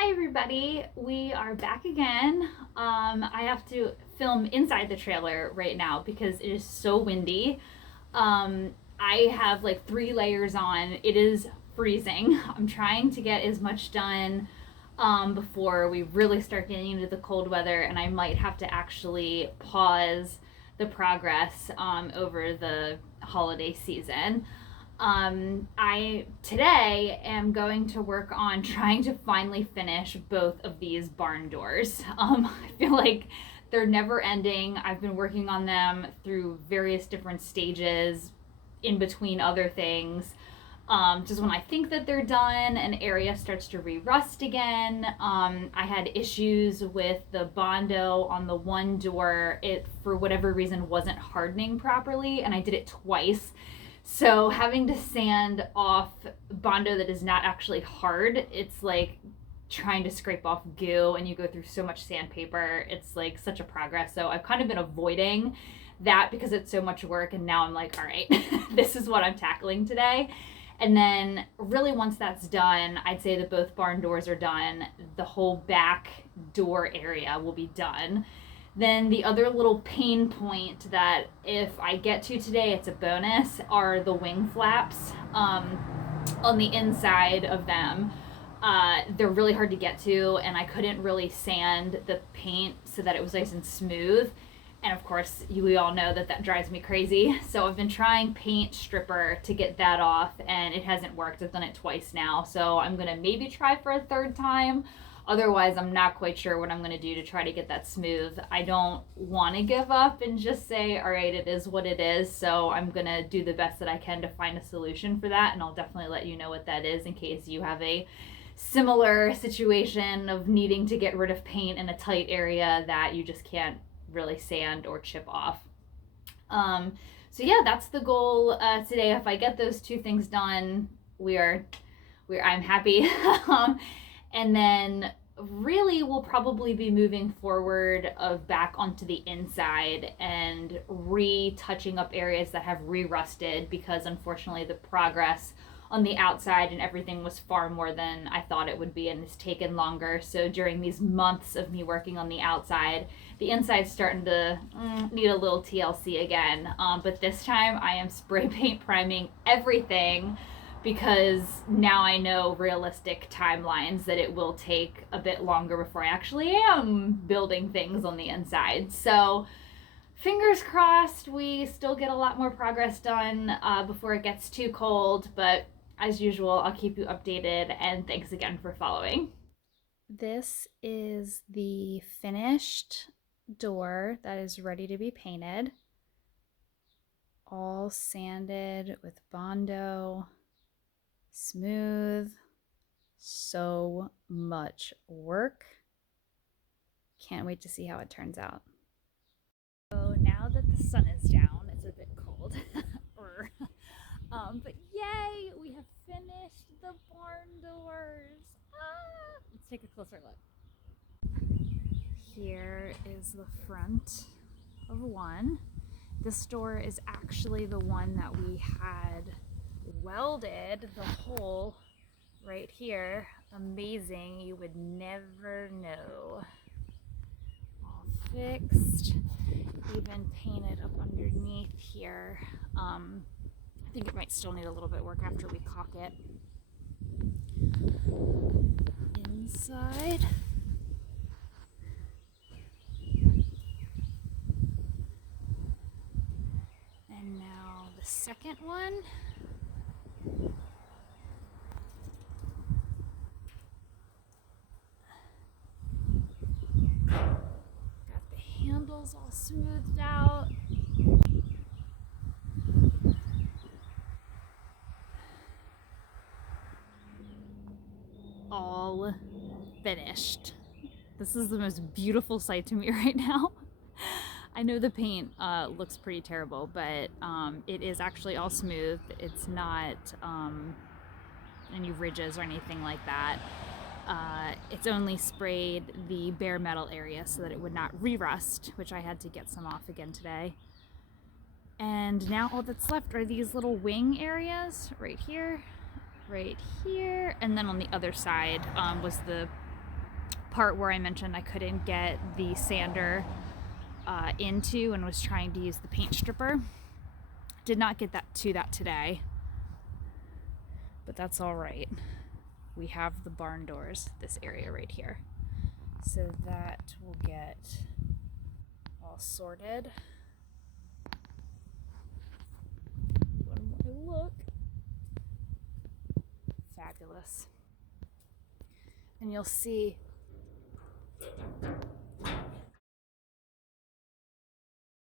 Hi everybody, we are back again. I have to film inside the trailer right now because it is so windy. I have like 3 layers on. It is freezing. I'm trying to get as much done before we really start getting into the cold weather, and I might have to actually pause the progress over the holiday season. I today am going to work on trying to finally finish both of these barn doors. I feel like they're never ending. I've been working on them through various different stages in between other things. Just when I think that they're done, an area starts to re-rust again. I had issues with the Bondo on the one door. It, for whatever reason, wasn't hardening properly, and I did it twice. So having to sand off Bondo that is not actually hard, it's like trying to scrape off goo, and you go through so much sandpaper. It's like such a progress. So I've kind of been avoiding that because it's so much work, and now I'm like, all right, this is what I'm tackling today. And then really once that's done, I'd say that both barn doors are done. The whole back door area will be done. Then the other little pain point that if I get to today, it's a bonus, are the wing flaps on the inside of them. They're really hard to get to, and I couldn't really sand the paint so that it was nice and smooth. And of course, we all know that that drives me crazy. So I've been trying paint stripper to get that off, and it hasn't worked. I've done it twice now. So I'm going to maybe try for a third time. Otherwise, I'm not quite sure what I'm going to do to try to get that smooth. I don't want to give up and just say, all right, it is what it is. So I'm going to do the best that I can to find a solution for that. And I'll definitely let you know what that is in case you have a similar situation of needing to get rid of paint in a tight area that you just can't really sand or chip off. So yeah, that's the goal today. If I get those two things done, I'm happy. And then really we'll probably be moving forward of back onto the inside and retouching up areas that have re-rusted, because unfortunately the progress on the outside and everything was far more than I thought it would be, and it's taken longer. So during these months of me working on the outside, the inside's starting to need a little TLC again. But this time I am spray paint priming everything, because now I know realistic timelines that it will take a bit longer before I actually am building things on the inside. So fingers crossed we still get a lot more progress done before it gets too cold. But as usual, I'll keep you updated, and thanks again for following. This is the finished door that is ready to be painted. All sanded with Bondo. Smooth. So much work. Can't wait to see how it turns out. So now that the sun is down, it's a bit cold. But yay, we have finished the barn doors. Let's take a closer look. Here is the front of one. This door is actually the one that we had welded the hole right here. Amazing, you would never know. All fixed, even painted up underneath here. I think it might still need a little bit of work after we caulk it. Inside. And now the second one. Got the handles all smoothed out. All finished. This is the most beautiful sight to me right now. I know the paint looks pretty terrible, but it is actually all smooth. It's not any ridges or anything like that. It's only sprayed the bare metal area so that it would not re-rust, which I had to get some off again today. And now all that's left are these little wing areas right here, and then on the other side was the part where I mentioned I couldn't get the sander into and was trying to use the paint stripper. Did not get that today, but that's all right. We have the barn doors, this area right here. So that will get all sorted. One more look. Fabulous. And you'll see